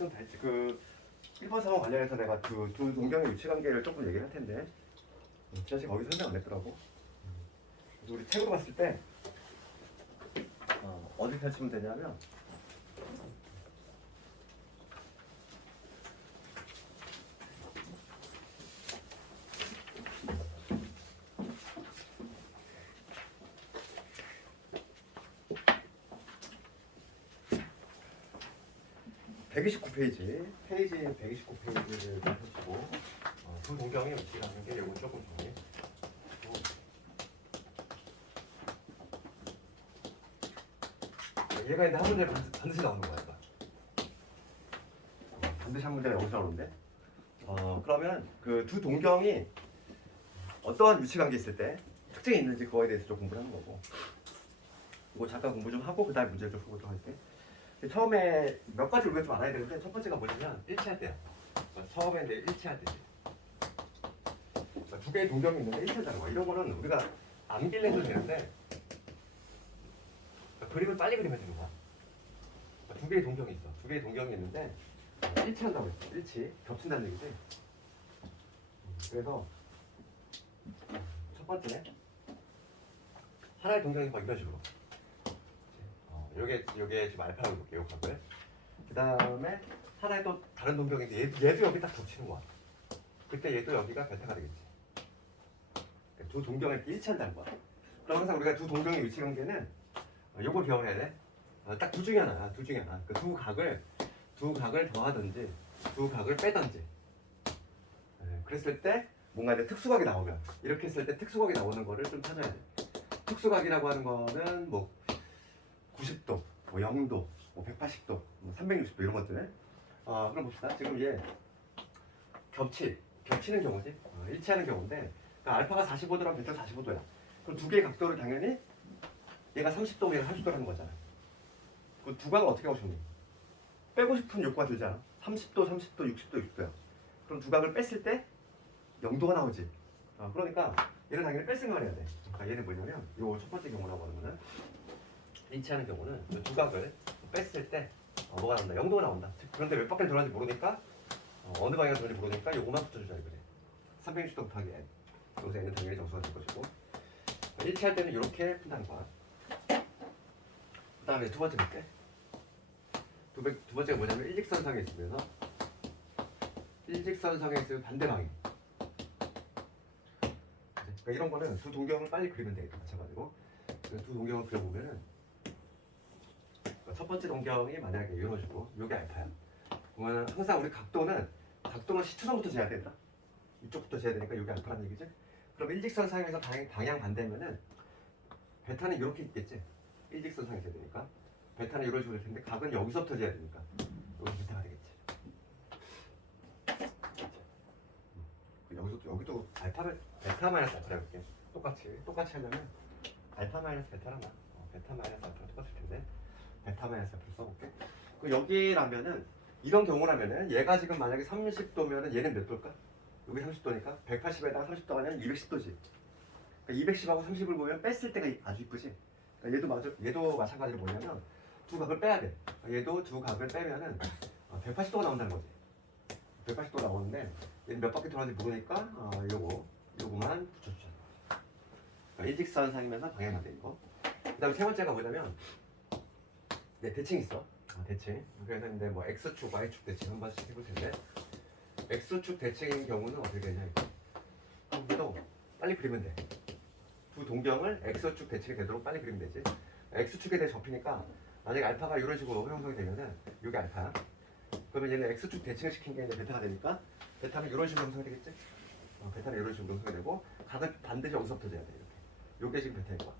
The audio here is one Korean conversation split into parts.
수정 다 했지. 그 1번 상황 관련해서 내가 두 동경의 위치 관계를 조금 얘기를 할 텐데 지난 시간 거기서 설명 안 했더라고. 그래서 우리 책으로 봤을 때 어디 펼치면 되냐면 129페이지, 페이지 129페이지를 펴시고 두 동경의 위치라는 게 요거 조금 정리. 얘가 이제 한 문제 반드시 나오는 거야. 이거. 반드시 한 문제가 여기서 나오는데. 그러면 그 두 동경이 어떠한 위치 관계 있을 때 특징이 있는지 그거에 대해서 좀 공부를 하는 거고. 이거 잠깐 공부 좀 하고 그다음 문제를 좀 풀고 할게. 처음에 몇 가지 우리가 좀 알아야 되는데 첫 번째가 뭐냐면 일치할 때야. 처음에 이제 일치할 때지. 두 개의 동경이 있는데 일치한다는 거야. 이런 거는 우리가 암기를 해도 되는데 그림을 빨리 그리면 되는 거야. 두 개의 동경이 있어. 두 개의 동경이 있는데 일치한다고 했어. 일치. 겹친다는 얘기지. 그래서 첫 번째 하나의 동경이 막 이런 식으로. 요게 지금 알파라고 볼게요. 각을. 그 다음에 하나의 또 다른 동경인데 얘도 여기 딱 겹치는 거야. 그때 얘도 여기가 베타가 되겠지. 두 동경이 이렇게 일치한다는 거야. 그럼 항상 우리가 두 동경의 위치 관계는 요걸 기억해야 돼. 딱 둘 중에 하나야. 둘 중에 하나. 그 두 각을 더하든지 두 각을 빼든지. 그랬을 때 뭔가 이제 특수각이 나오면 이렇게 했을 때 특수각이 나오는 거를 좀 찾아야 돼. 특수각이라고 하는 거는 뭐 90도, 뭐 0도, 뭐 180도, 뭐 360도 이런 것들. 그럼 봅시다. 지금 얘 겹치는 경우지. 일치하는 경우인데 그러니까 알파가 45도랑 베타가 45도야. 그럼 두 개의 각도를 당연히 얘가 30도, 얘가 30도라는 거잖아. 그 두 각을 어떻게 하고 싶니? 빼고 싶은 욕구가 들잖아. 30도, 30도, 60도, 60도야. 그럼 두 각을 뺐을 때 0도가 나오지. 그러니까 얘는 당연히 뺄 생각을 해야 돼. 그러니까 얘는 뭐냐면 요 첫 번째 경우라고 하는 거는 일치하는 경우는 두 각을 뺐을 때 뭐가 나온다? 0도가 나온다. 그런데 몇 바퀴를 돌았는지 모르니까 어느 방향을 돌는지 모르니까 요거만 붙여주자 이거지. 360도 곱하기 n. 여기서 n은 당연히 정수가 될 것이고 일치할 때는 이렇게 푼다는 거야. 그 다음에 두 번째 볼게. 두 번째가 뭐냐면 일직선상에 있으면서 일직선상에 있으면 반대 방향. 그러니까 이런 거는 두 동경을 빨리 그리면 되겠다. 마찬가지고 두 동경을 그려보면은 첫 번째 동경이 만약에 이런 식으로 요게 알파야. 그러면 항상 우리 각도는 시초선부터 재야 된다. 이쪽부터 재야 되니까 요게 알파라는 얘기지. 그럼 일직선상에서 방향 반대면은 베타는 이렇게 있겠지. 일직선상에 재야 되니까 베타는 이런 식으로 될 텐데 각은 여기서부터 재야 되니까 여기 베타가 되겠지. 여기도 알파를 베타 마이너스 알파라고 할게. 똑같이 하려면 알파 마이너스 베타랑 베타 마이너스 알파랑 똑같을 텐데 베타 마이너스 알파를 써볼게. 그 여기라면은 이런 경우라면은 얘가 지금 만약에 30도면은 얘는 몇 도일까? 여기 30도니까 180에다가 30도가 아니라 210도지. 그러니까 210하고 30을 보면 뺐을 때가 아주 이쁘지. 그러니까 얘도 마찬가지로 뭐냐면 두 각을 빼야 돼. 얘도 두 각을 빼면은 180도가 나온다는 거지. 180도 나오는데 얘는 몇 바퀴 돌았는지 모르니까 요거만 붙여주자. 그러니까 일직선상이면서 방향 반대인 거. 그 다음에 세 번째가 뭐냐면 대칭 있어. 대칭. 그래서 이제 뭐 X축, Y축 대칭 한 번씩 해볼 텐데 X축 대칭인 경우는 어떻게 되냐 이거. 그래도 빨리 그리면 돼. 두 동경을 X축 대칭이 되도록 빨리 그리면 되지. X축에 대해 접히니까 만약에 알파가 이런 식으로 형성이 되면은 이게 알파야. 그러면 얘는 X축 대칭을 시킨 게 이제 베타가 되니까 베타는 이런 식으로 형성이 되겠지. 베타는 이런 식으로 형성이 되고 각을 반드시 여기서부터 재야 돼. 이렇게. 요게 지금 베타일 거야.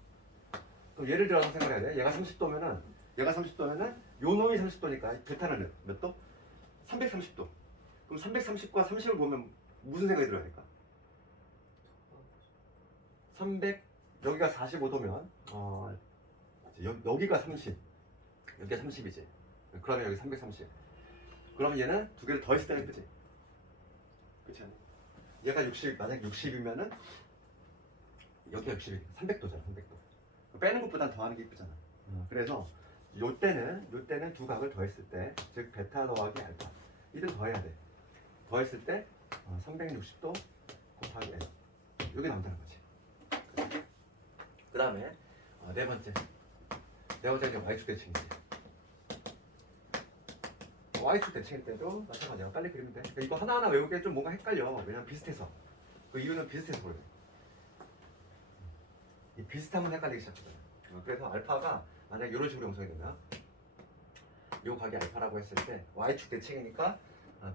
그럼 예를 들어서 생각해야 돼. 얘가 30도면은 요 놈이 30도니까 베타는 몇 도? 330도. 그럼 330과 30을 보면 무슨 생각이 들어야 될까? 여기가 45도면 여기가 30. 여기가 30이지. 그러면 여기 330. 그러면 얘는 두 개를 더했을 때는 그지? 그렇지 않나? 얘가 60, 만약 60이면은 여기가 60, 300도잖아. 300도. 빼는 것보단 더하는 게 이쁘잖아. 그래서 요때는 두 각을 더했을 때, 즉 베타 더하기 알파. 이들 더해야 돼. 더했을 때 360도 곱하기 n. 이게 나온다는 거지. 그 다음에 네 번째가 y축 대칭이지. y축 대칭일 때도 마찬가지야. 빨리 그리면 돼. 그러니까 이거 하나하나 외우기에 좀 뭔가 헷갈려. 왜냐면 비슷해서. 그 이유는 비슷해서 그래. 이 비슷하면 헷갈리기 시작하거든. 그래서 알파가 만약에 이런 식으로 형성이 되면 요 각이 알파라고 했을 때 y축 대칭이니까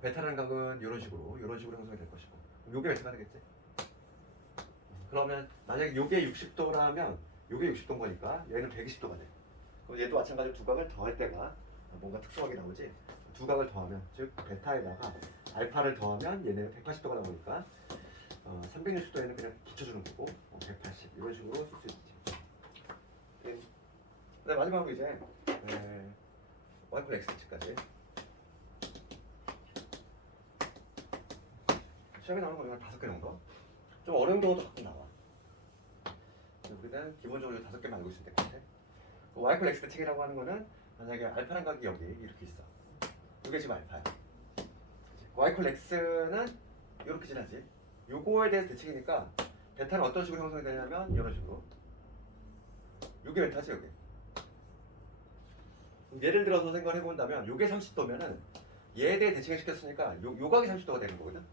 베타라는 각은 이런 식으로 형성이 될 것이고 요게 베타가 되겠지. 그러면 만약에 요게 60도라면 요게 60도인 거니까 얘는 120도가 돼. 그럼 얘도 마찬가지로 두 각을 더할 때가 뭔가 특수하게 나오지. 두 각을 더하면 즉 베타에다가 알파를 더하면 얘는 180도가 나오니까 360도에는 그냥 붙여주는 거고 180 이런 식으로 쓸 수 있지. 네, 마지막으로 이제 y 플 x까지 시험에 나오는 건 5개 정도. 좀 어려운 경우도 가끔 나와. 우리는 기본적으로 5개만 알고 있으면 될 것 같아. y 플 x 대칭이라고 하는 거는 만약에 알파란 각이 여기 이렇게 있어. 이게 지금 알파야. y 플 x는 이렇게 지나지. 요거에 대해서 대칭이니까 베타는 어떤 식으로 형성이 되냐면 이런 식으로. 요게 베타지 요게. 예를 들어서 생각을 해본다면 요게 30도면은 얘에 대해 대칭을 시켰으니까 요 각이 30도가 되는 거거든.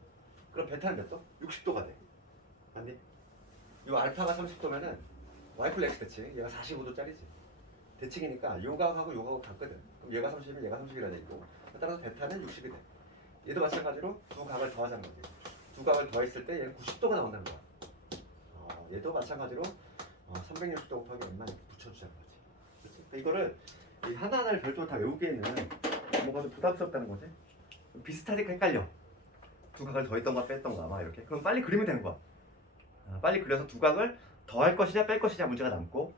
그럼 베타는 몇 도? 60도가 돼. 맞니? 요 알파가 30도면은 y 플 x 대칭 얘가 45도짜리지. 대칭이니까 요 각하고 요 각하고 같거든. 그럼 얘가 30이면 얘가 30이라 되고 따라서 베타는 60이 돼. 얘도 마찬가지로 두 각을 더하자는 거지. 두 각을 더했을 때 얘는 90도가 나온다는 거야. 얘도 마찬가지로 360도 곱하기 n만 붙여주자는 거지. 그렇지? 그러니까 이거를 이 하나하나를 별도로 다 외우기에는 뭔가 좀 부담스럽다는 거지. 비슷하니까 헷갈려. 두 각을 더했던가 뺐던가 막 이렇게. 그럼 빨리 그리면 되는 거야. 빨리 그려서 두 각을 더할 것이냐 뺄 것이냐 문제가 남고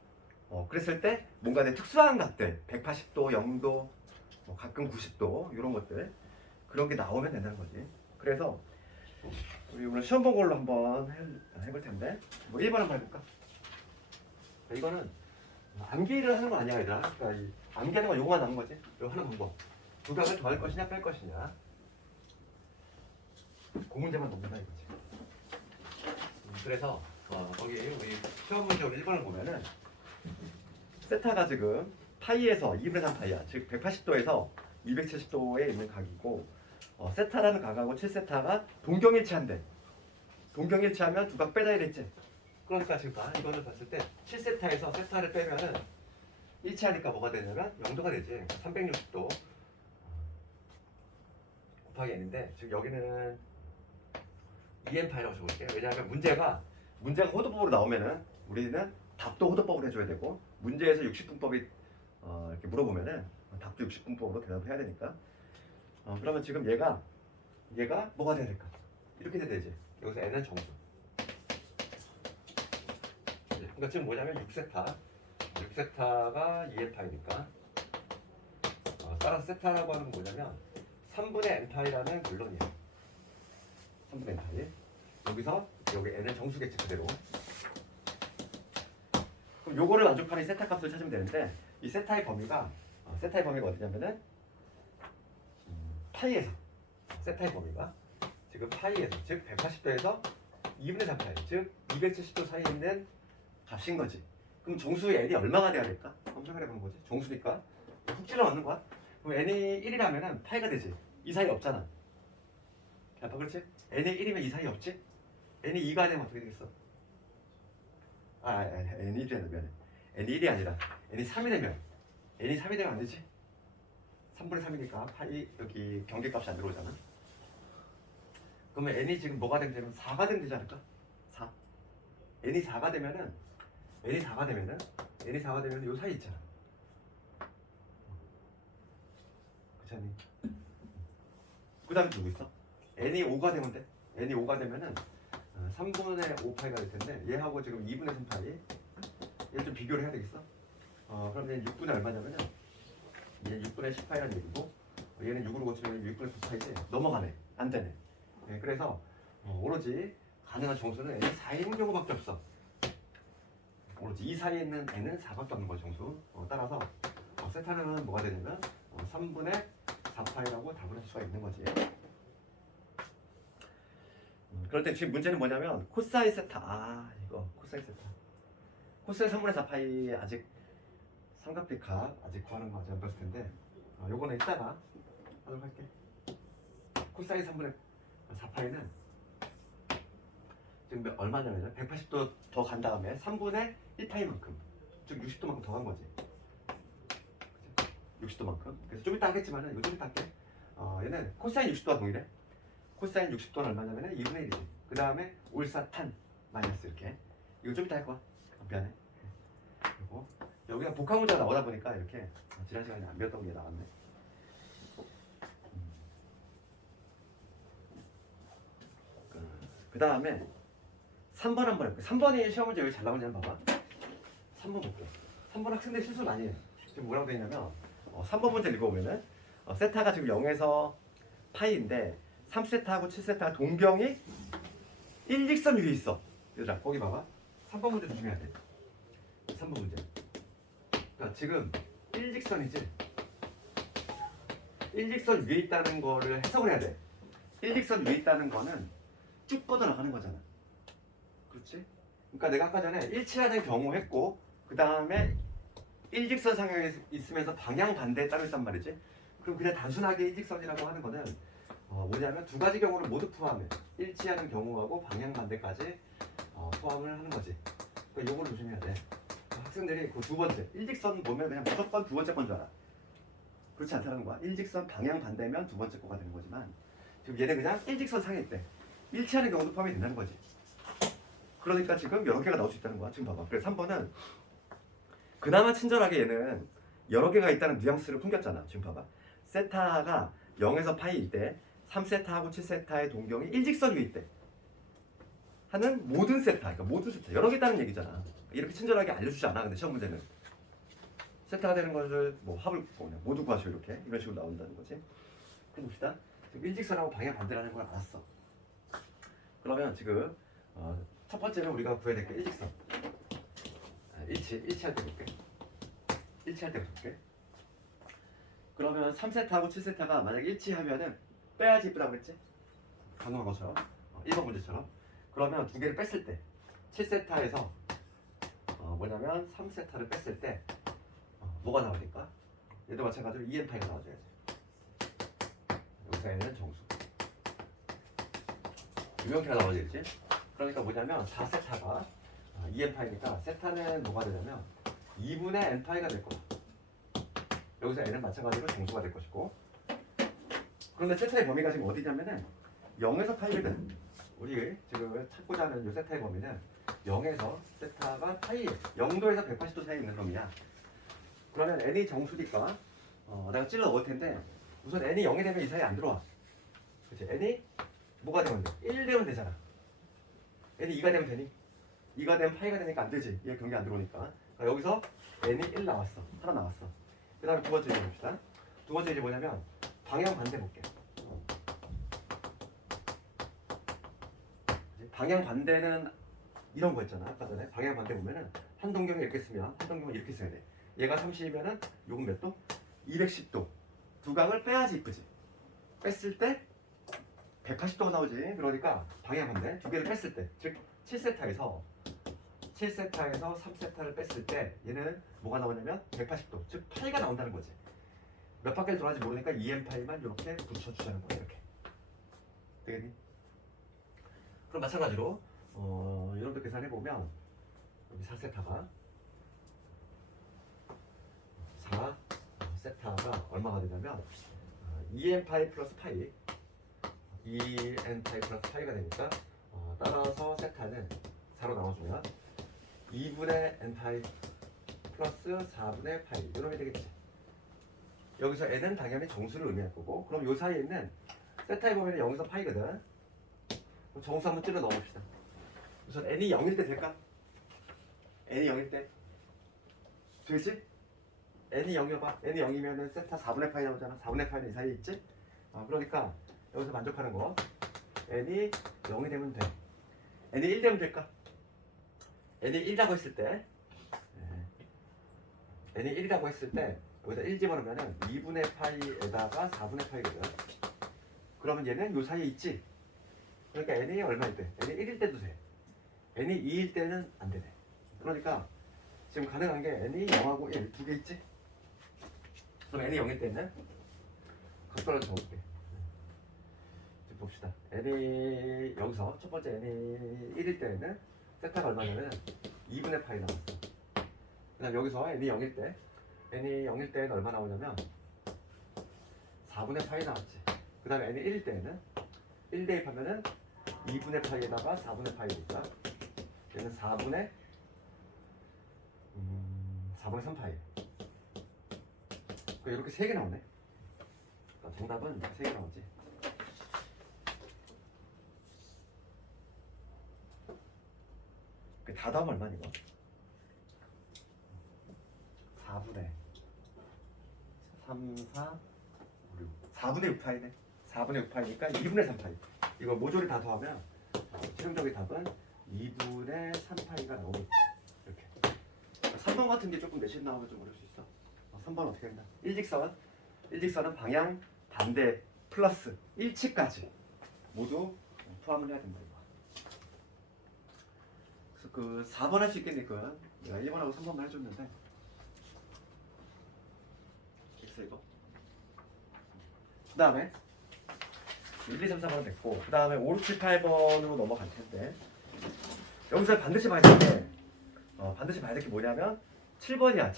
그랬을 때 뭔가 내 특수한 각들 180도, 0도, 가끔 90도 이런 것들 그런 게 나오면 된다는 거지. 그래서 우리 오늘 시험 본 걸로 한번 해볼 텐데 1번 한번 해볼까? 이거는 암기를 하는 거 아니야 얘들아. 그러니까 이 암기하는 건 요거만 남은 거지. 요 하는 방법. 두 각을 더할 것이냐 뺄 것이냐 그 문제만 넘긴다 이거지. 그래서 거기 우리 시험 문제 1번을 보면은 세타가 지금 파이에서 2분의 3 파이야. 즉 180도에서 270도에 있는 각이고 세타라는 각하고 7세타가 동경일치한대. 동경일치하면 두 각 빼자 이랬지. 그러니까 지금 이거를 봤을 때 7세타에서 세타를 빼면은 일치하니까 뭐가 되냐면 0도가 되지. 360도 곱하기 n인데 지금 여기는 EM파이라고 적을게. 왜냐하면 문제가 호도법으로 나오면은 우리는 답도 호도법으로 해줘야 되고 문제에서 60분법이 이렇게 물어보면은 답도 60분법으로 대답을 해야 되니까 그러면 지금 얘가 뭐가 돼야 될까? 이렇게 돼야 되지. 여기서 n은 정수. 그러니까 지금 뭐냐면 6세타가 EM파이니까 따라서 세타라고 하는 건 뭐냐면 3분의 n파이라는 결론이야. 3분의 n파이. 여기서 여기 n은 정수겠지 그대로. 그럼 요거를 만족하는 이 세타 값을 찾으면 되는데 이 세타의 범위가 어디냐면은 파이에서 세타의 범위가 지금 파이에서 즉 180도에서 2분의 3파이 즉 270도 사이에 있는 값인 거지. 그럼 정수의 n이 얼마가 돼야 될까? 검색을 해보는 거지. 정수니까 훅 찔러 넣는 거야. 그럼 n이 1이라면은 파이가 되지. 이 사이 없잖아. 아빠 그렇지? n이 1이면 이 사이 없지? n이 2가 되면 어떻게 되겠어? n이 1이 되면 n이 1이 아니라 n이 3이 되면 안 되지? 3분의 3이니까 파이 여기 경계값이 안 들어오잖아. 그러면 n이 지금 뭐가 되면 4가 되면 되지 않을까? 4. n이 4가 되면은 요 사이 있잖아. 그렇지 않니? 그 다음에 누구 있어? n이 5가 되면 돼. n이 5가 되면은 3분의 5파이가 될 텐데 얘하고 지금 2분의 3파이 얘 좀 비교를 해야 되겠어? 그럼 얘는 6분의 얼마냐면은 얘 6분의 10파이라는 얘기고 얘는 6으로 고치면 6분의 9파이지 넘어가네. 안 되네. 네, 그래서 오로지 가능한 정수는 n이 4에 있는 경우밖에 없어. 오로지 이 사이에 있는 n은 4밖에 없는 거야 정수. 따라서 세타 세타는 뭐가 되냐면 3분의 4파이라고 답을 할 수가 있는 거지. 그럴 때 지금 문제는 뭐냐면 코사인 세타. 이거 코사인 세타. 코사인 3분의 4파이 아직 삼각비 값 아직 구하는 거 아직 안 봤을 텐데 요거는 이따가 하도록 할게. 코사인 3분의 4파이는 지금 얼마냐면 180도 더 간 다음에 3분의 1파이만큼, 즉 60도만큼 더 간 거지. 60도만큼. 그래서 좀 이따 하겠지만은 이거 좀 이따 할게. 얘는 코사인 60도와 동일해. 코사인 60도는 얼마냐면은 2분의 1이지. 그 다음에 올사탄 마이너스 이렇게. 이거 좀 이따 할 거야. 미안해. 그리고 여기가 복합 문제가 나오다 보니까 이렇게 지난 시간에 안 배웠던 게 나왔네. 그 다음에 3번 한번 해볼게. 3번이 시험 문제 여기 잘 나오는지 한번 봐봐. 3번 볼게. 3번 학생들 실수 많이 해. 지금 뭐라고 되어 있냐면 3번 문제 읽어보면은 세타가 지금 0에서 파이인데 3세타하고 7세타가 동경이 일직선 위에 있어. 얘들아 거기 봐봐. 3번 문제 조심해야 돼. 3번 문제. 그러니까 지금 일직선이지. 일직선 위에 있다는 거를 해석을 해야 돼. 일직선 위에 있다는 거는 쭉 뻗어나가는 거잖아. 그렇지? 그러니까 내가 아까 전에 일치하는 경우 했고 그 다음에 일직선 상향에 있으면서 방향 반대에 따로 있단 말이지. 그럼 그냥 단순하게 일직선이라고 하는 거는 뭐냐면 두 가지 경우를 모두 포함해. 일치하는 경우하고 방향 반대까지 포함을 하는 거지. 그러니까 요걸 조심해야 돼. 학생들이 그 두 번째 일직선 보면 그냥 무조건 두 번째 건 줄 알아. 그렇지 않다는 거야. 일직선 방향 반대면 두 번째 거가 되는 거지만 지금 얘는 그냥 일직선 상에 있대. 일치하는 경우도 포함이 된다는 거지. 그러니까 지금 여러 개가 나올 수 있다는 거야. 지금 봐봐. 그래서 3번은 그나마 친절하게 얘는 여러 개가 있다는 뉘앙스를 풍겼잖아. 지금 봐봐. 세타가 0에서 파이일 때 3세타하고 7세타의 동경이 일직선 위에 있대. 하는 모든 세타. 그러니까 모든 세타. 여러 개 있다는 얘기잖아. 이렇게 친절하게 알려주지 않아. 근데 시험 문제는. 세타가 되는 것을 뭐 합을 그냥 모두 구하시오 이렇게. 이런 식으로 나온다는 거지. 해봅시다. 지금 일직선하고 방향 반대라는 걸 알았어. 그러면 지금 첫 번째는 우리가 구해야 될 게 일직선. 일치할 때 볼게. 일치할 때 볼게. 그러면 3세타하고 7세타가 만약에 일치하면은 빼야지 이쁘다고 그랬지? 방금 것처럼 1번 문제처럼. 그러면 두 개를 뺐을 때 7세타에서 뭐냐면 3세타를 뺐을 때 뭐가 나오니까? 얘도 마찬가지로 EM파이가 나와줘야지. 여기서 얘는 정수. 유명태가 나와야지. 그러니까 뭐냐면 4세타가 EM파이니까 세타는 뭐가 되냐면 2분의 N파이가 될 거야. 여기서 N은 마찬가지로 정수가 될 것이고. 그런데 세타의 범위가 지금 어디냐면은 0에서 파이거든. 우리 지금 찾고자 하는 이 세타의 범위는 0에서 세타가 파이 0도에서 180도 사이에 있는 놈이야. 그러면 N이 정수니까 내가 찔러 넣을 텐데 우선 N이 0이 되면 이 사이에 안 들어와. 그치? N이 뭐가 되면 돼? 1 되면 되잖아. N이 2가 되면 되니? 2가 되면 파이가 되니까 안 되지. 얘 경계 안 들어오니까. 그러니까 여기서 N이 1 나왔어. 하나 나왔어. 그 다음에 두 번째 이제 봅시다. 두 번째 이제 뭐냐면 방향 반대 볼게. 방향 반대는 이런 거 있잖아. 아까 전에 방향 반대 보면은 한 동경이 이렇게 쓰면 한 동경은 이렇게 써야 돼. 얘가 30이면은 요건 몇 도? 210도. 두 강을 빼야지 이쁘지. 뺐을 때 180도가 나오지. 그러니까 방향 반대 두 개를 뺐을 때, 즉 7세타에서 3세타를 뺐을 때 얘는 뭐가 나오냐면 180도, 즉 파이가 나온다는 거지. 몇 바퀴를 돌아가는지 모르니까 EM파이만 이렇게 붙여주자는 거야. 이렇게 되겠니? 그럼 마찬가지로 이런 데 계산해보면 여기 4세타가 4세타가 얼마가 되냐면 2n파이 플러스 파이 2n파이 플러스 파이가 되니까 따라서 세타는 4로 나눠주면 2분의 n파이 플러스 4분의 파이 이놈이 되겠지. 여기서 n은 당연히 정수를 의미할 거고, 그럼 요 사이에 있는 세타의 범위는 0에서 파이거든. 그럼 정수 한번 찔러 넣어봅시다. 우선 n이 0일 때 될까? n이 0일 때 되지? n이 0이어봐. n이 0이면은 세타 4분의 파이 나오잖아. 4분의 파이는 이 사이에 있지? 그러니까 여기서 만족하는 거 n이 0이 되면 돼. n이 1 되면 될까? n이 1라고 했을 때 n이 1이라고 했을 때 여기다 1 집어넣으면 2분의 파이에다가 4분의 파이거든. 그러면 얘는 요 사이에 있지. 그러니까 n이 얼마일 때? n이 1일 때도 돼. n이 2일 때는 안 되네. 그러니까 지금 가능한 게 n이 0하고 1 두 개 있지? 그럼 n이 0일 때는 각도를 적을게. 지금 봅시다. n이 여기서 첫 번째 n이 1일 때는 세타가 얼마냐면 2분의 파이 나왔어. 그 다음 여기서 n이 0일 때 n이 0일 때는 얼마 나오냐면 4분의 파이 나왔지. 그 다음에 n이 1일 때는 1 대입하면은 2분의 파이에다가 4분의 파이니까 얘는 4분의 3파이. 그러니까 이렇게 3개 나오네. 그러니까 정답은 3개 나오지. 다 더하면 얼마니 이거? 4분의 3, 4, 5, 6 4분의 6파이네. 4분의 6파이니까 2분의 3파이. 이거 모조리 다 더하면 최종적인 답은 2분의 3파이가 나오겠지. 이렇게. 3번 같은 게 조금 내신 나오면 좀 어려울 수 있어. 3번 어떻게 한다? 일직선은 방향 반대 플러스 일치까지 모두 포함을 해야 된다. 이거. 그래서 그 4번 할 수 있겠니까 내가 1번하고 3번만 해줬는데 있어 이거. 그 다음에 1, 2, 3, 4번은 됐고 그 다음에 5, 6, 7, 8번으로 넘어갈 텐데 여기서 반드시 봐야 될 게 반드시 봐야 될 게 뭐냐면 7번이야.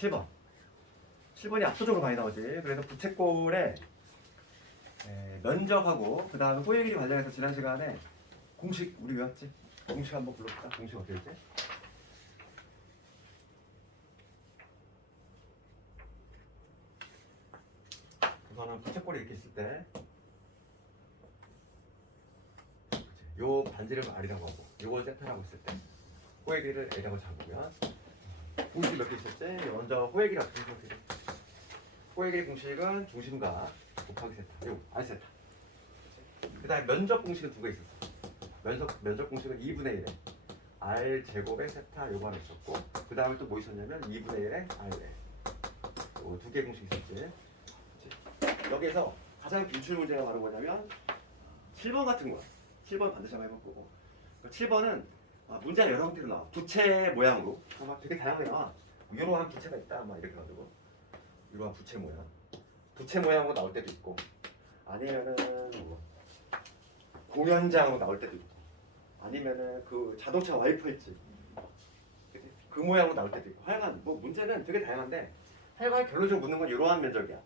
7번이 압도적으로 많이 나오지. 그래서 부채꼴에 면적하고 그 다음에 호일 길이 관련해서 지난 시간에 공식 우리 외웠지? 공식 한번 불러볼까? 공식 어떻게 했지? 우선은 부채꼴이 이렇게 있을 때 요 반지름을 R이라고 하고 요걸 세타라고 했을 때 호의 길이를 A라고 잡으면 공식이 몇 개 있었지? 먼저 호의 길이 어떻게 돼? 호의 길이 공식은 중심과 곱하기 세타 요 R 세타. 그 다음에 면적 공식은 두 개 있었어. 면적 공식은 2분의 1에 R 제곱의 세타 요거 하나 있었고 그 다음에 또 뭐 있었냐면 2분의 1에 R에 요 두 개 공식이 있었지. 그치? 여기에서 가장 기출 문제가 바로 뭐냐면 7번 같은 거야. 7번 반드시 한번 해볼 거고 7번은 문제가 여러 형태로 나와. 부채 모양으로 아마 되게 다양하게 나와. 이러한 부채가 있다 막 이렇게 가지고 이러한 부채 모양으로 나올 때도 있고 아니면은 뭐 공연장으로 나올 때도 있고 아니면은 그 자동차 와이퍼 있지 그 모양으로 나올 때도 있고 하여간 뭐 문제는 되게 다양한데 하여간 결론적으로 묻는 건 이러한 면적이야.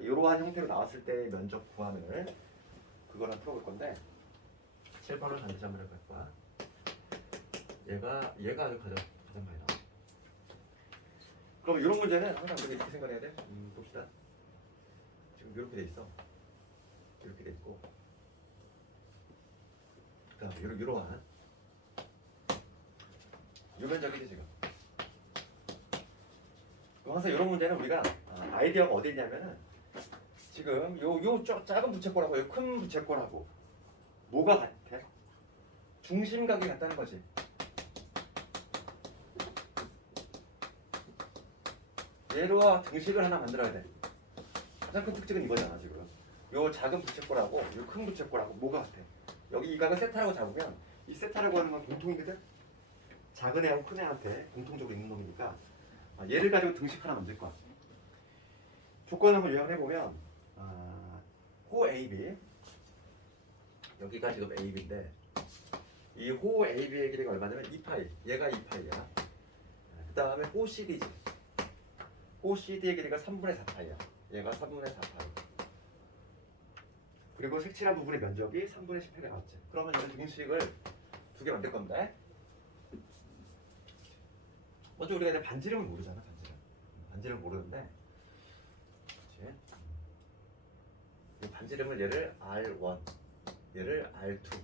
이러한 형태로 나왔을 때 면적 구하는 그거랑 풀어볼 건데 7번을 반드시 한번 해볼 거야. 얘가 아주 가장 많이 나와. 그럼 이런 문제는 항상 우리가 이렇게 생각해야 돼. 봅시다. 지금 이렇게 돼 있어. 이렇게 돼 있고. 그다음에 이러한 요면적이지 지금. 그럼 항상 이런 문제는 우리가 아이디어가 어디 있냐면은 지금 요 작은 부채꼴하고 요 큰 부채꼴하고 뭐가 같아? 중심각이 같다는 거지. 얘로와 등식을 하나 만들어야 돼. 가장 큰 특징은 이거잖아 지금. 요 작은 부채꼴하고 요 큰 부채꼴하고 뭐가 같아? 여기 이 각을 세타라고 잡으면 이 세타라고 하는 건 공통이거든. 작은 애하고 큰 애한테 공통적으로 있는 놈이니까 얘를 가지고 등식 하나 만들 거야. 조건 한번 요약을 해보면 호 AB 여기가 지금 AB인데 이 호 AB의 길이가 얼마냐면 2파이. 얘가 2파이야. 그 다음에 호 CD지. 호 CD의 길이가 3분의 4파이야. 얘가 3분의 4파이. 그리고 색칠한 부분의 면적이 3분의 10회가 나왔지. 그러면 이런 등식을 두 개 만들 건데 먼저 우리가 이제 반지름을 모르잖아. 반지름을 모르는데 그렇지? 이 반지름을 얘를 R1 얘를 R2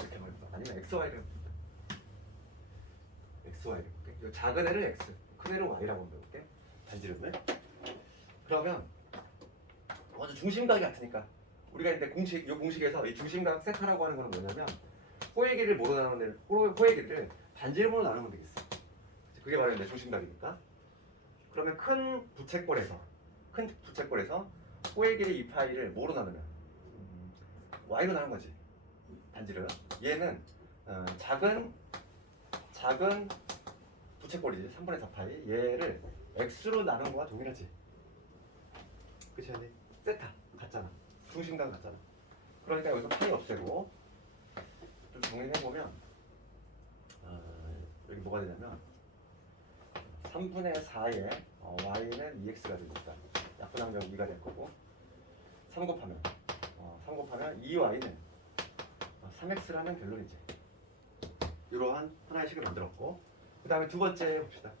이렇게 말해봐. 아니면 XY를 해볼게. XY를 해볼게. 이 작은 애를 X 큰 애를 Y라고 해볼게. 반지름을. 그러면 먼저 중심각이 같으니까 우리가 이제 이 공식에서 이 중심각 세타라고 하는 거는 뭐냐면 호의 길이를 뭐로 나누는 호의 길이를 반지름으로 나누면 되겠어. 그게 바로 이제 중심각이니까 그러면 큰 부채꼴에서 호의 길이 2파이를 뭐로 나누면 y로 나눈 거지. 반지를. 얘는 작은 부채꼴이지. 3분의 4파이. 얘를 x로 나눈 거와 동일하지. 그치? 세타 같잖아. 중심각 같잖아. 그러니까 여기서 파이 없애고 좀 정리해보면 여기 뭐가 되냐면 3분의 4에 y는 2x가 되니까 약분하면 2가 될 거고 3 곱하면 2y는 3x라는 결론이지. 이러한 하나의 식을 만들었고 그 다음에 두 번째 봅시다.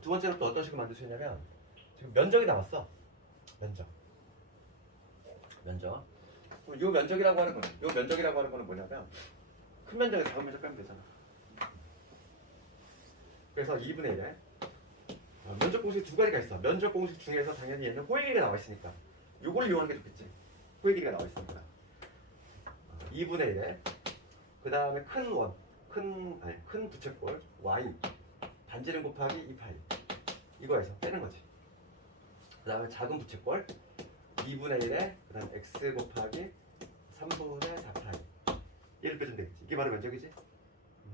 두 번째로 또 어떤 식을 만들 수 있냐면 지금 면적이 나왔어. 면적. 요 면적이라고 하는 거는 뭐냐면 큰 면적에 작은 면적 빼면 되잖아. 그래서 2분의 1에 면적 공식 두 가지가 있어. 면적 공식 중에서 당연히 얘는 호의 길이가 나와 있으니까 요걸 이용하는 게 좋겠지. 호의 길이가 나와 있으니까 2분의 1에 그 다음에 큰 부채꼴 y 반지름 곱하기 2파이 이거에서 빼는 거지. 그 다음에 작은 부채꼴 2분의 1에 그 다음에 x 곱하기 3분의 4파이 얘를 빼주면 되겠지. 이게 바로 면적이지.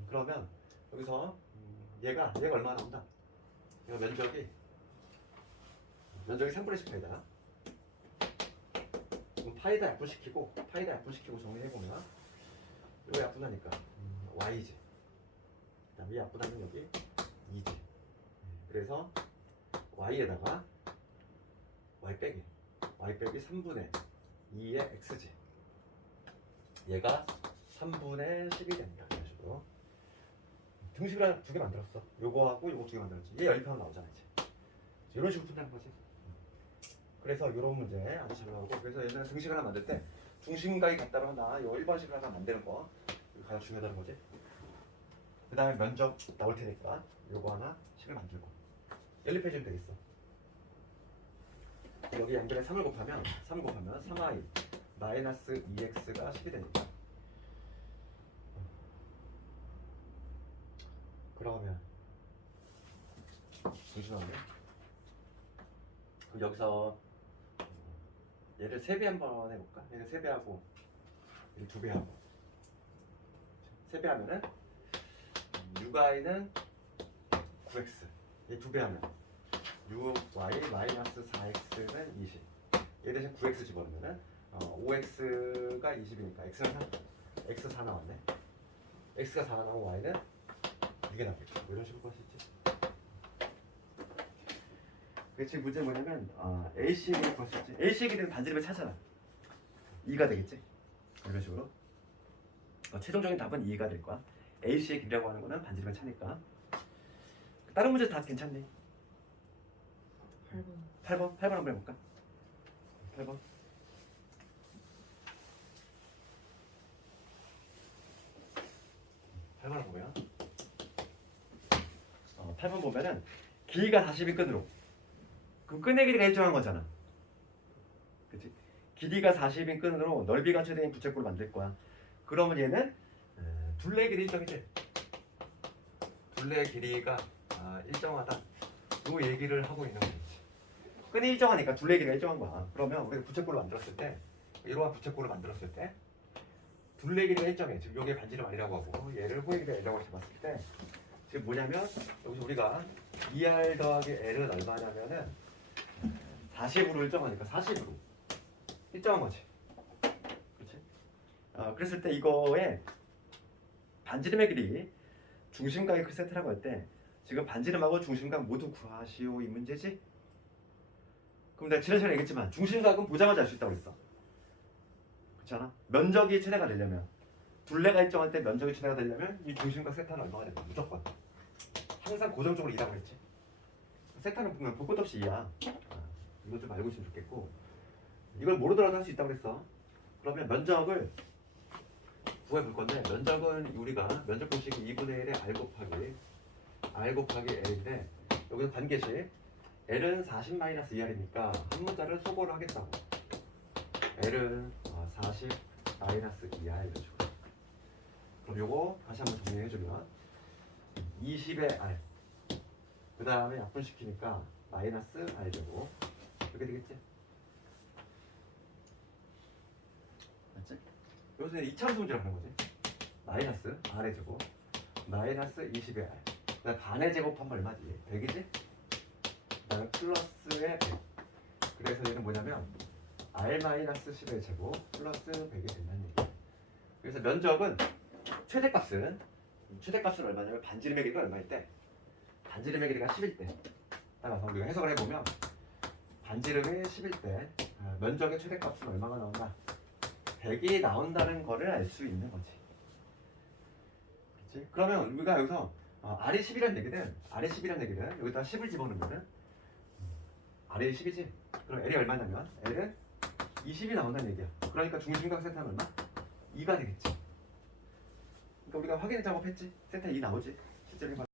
그러면 여기서 얘가 얼마나 나온다? 얘가 면적이 3분의 10파이다. 그럼 파이다 약분시키고 정리해보면 이거 약분하니까 y지. 그 다음에 약분하면 여기 2지. 그래서 y에다가 y 빼기 3분의 2의 x지. 얘가 3분의 10이 됩니다. 이런 식으로 등식을 두 개 만들었어. 요거하고 요거 두 개 만들었지. 얘 연립하면 나오잖아 이제. 이런 식으로 푼다는 거지. 그래서 이런 문제 아주 잘 나오고, 그래서 얘는 등식 하나 만들 때 중심각이 같다면 요 1번식을 하나 만드는 거 가장 중요하다는 거지. 그 다음에 면적 나올 테니까 요거 하나 식을 만들고 연립해주면 되겠어. 여기 양변에 3을 곱하면 3y 마이너스 2x가 10이 되니까, 그러면 잠시만요. 그럼 여기서 얘를 3배 한번 해볼까? 얘를 3배하고 얘를 2배하고 3배하면은 6y는 9x, 얘 2배하면 6y 마이너스 4x는 20. 얘 대신 9x 집어넣으면은 5x가 20이니까 x는 4. x 4 나왔네. x가 4가 나오면 y는 6개 나오겠죠. 뭐 이런 식으로 볼 수 있지. 지금 문제는 뭐냐면 A식을 볼 수 있지. A식이 되면 반지름을 차잖아. 2가 되겠지. 이런 식으로 최종적인 답은 2가 될 거야. A식의 길이라고 하는 거는 반지름을 차니까. 다른 문제 다 괜찮니? 8번 한번 해볼까? 8번. 8번을 보면 8번 보면은 길이가 40인 끈으로, 그럼 끈의 길이가 일정한 거잖아. 그치? 길이가 40인 끈으로 넓이가 최대인 부채꼴을 만들 거야. 그러면 얘는 둘레의 길이 일정이지. 둘레의 길이가 일정하다. 요 얘기를 하고 있는 거지. 끈이 일정하니까 둘레의 길이가 일정한 거야. 그러면 우리가 부채꼴을 만들었을 때, 이러한 부채꼴을 만들었을 때 둘레의 길이가 일정해. 지금 요게 반지름 I라고 하고 얘를 호의 길이가 L라고 잡았을 때 지금 뭐냐면 여기서 우리가 2R 더하기 L은 얼마냐면은 40으로 일정하니까 40으로 일정한 거지. 그렇지? 그랬을 때 이거에 반지름의 길이 중심각의 그 세트라고 할 때 지금 반지름하고 중심각 모두 구하시오 이 문제지? 그럼 내가 지난 시간에 얘기했지만 중심각은 보자마자 알 수 있다고 그랬어. 그렇잖아? 면적이 최대가 되려면, 둘레가 일정할 때 면적이 최대가 되려면 이 중심각 세타는 얼마가 된다. 무조건 항상 고정적으로 2라고 했지. 세타는 보면 볼 것 없이 2야. 이거 좀 알고 있으면 좋겠고, 이걸 모르더라도 할 수 있다고 그랬어. 그러면 면적을 구해볼 건데, 면적은 우리가 면적 공식이 2분의 1에 R 곱하기 L인데 여기서 관계식 L은 40-2R이니까 한 문자를 소거를 하겠다고. L은 40-2R 이런 식으로. 그럼 요거 다시 한번 정리해주면 20의 R 그 다음에 약분시키니까 마이너스 r 제곱 이렇게 되겠지? 맞지? 여기서 2차원수 문제라고 하는 거지. 마이너스 r의 제곱 마이너스 20의 r 그다음 반의 제곱하면 얼마지? 100이지? 그다음에 플러스의 100 그래서 얘는 뭐냐면 r 마이너스 10의 제곱 플러스 100이 된다는 얘기야. 그래서 면적은 최대값은 얼마냐면 반지름의 길이가 얼마일 때? 반지름의 길이가 10일 때 따라서 우리가 해석을 해보면 반지름이 10일 때 면적의 최대값은 얼마가 나온다? 100이 나온다는 거를 알 수 있는 거지. 그렇지? 그러면 우리가 여기서 R이 10이라는 얘기는 여기다 10을 집어넣으면 R이 10이지? 그럼 L이 얼마냐면 L은 20이 나온다는 얘기야. 그러니까 중심각 세타는 얼마? 2가 되겠지. 그러니까 우리가 확인 작업했지? 세타 2 나오지? 실제로 해봤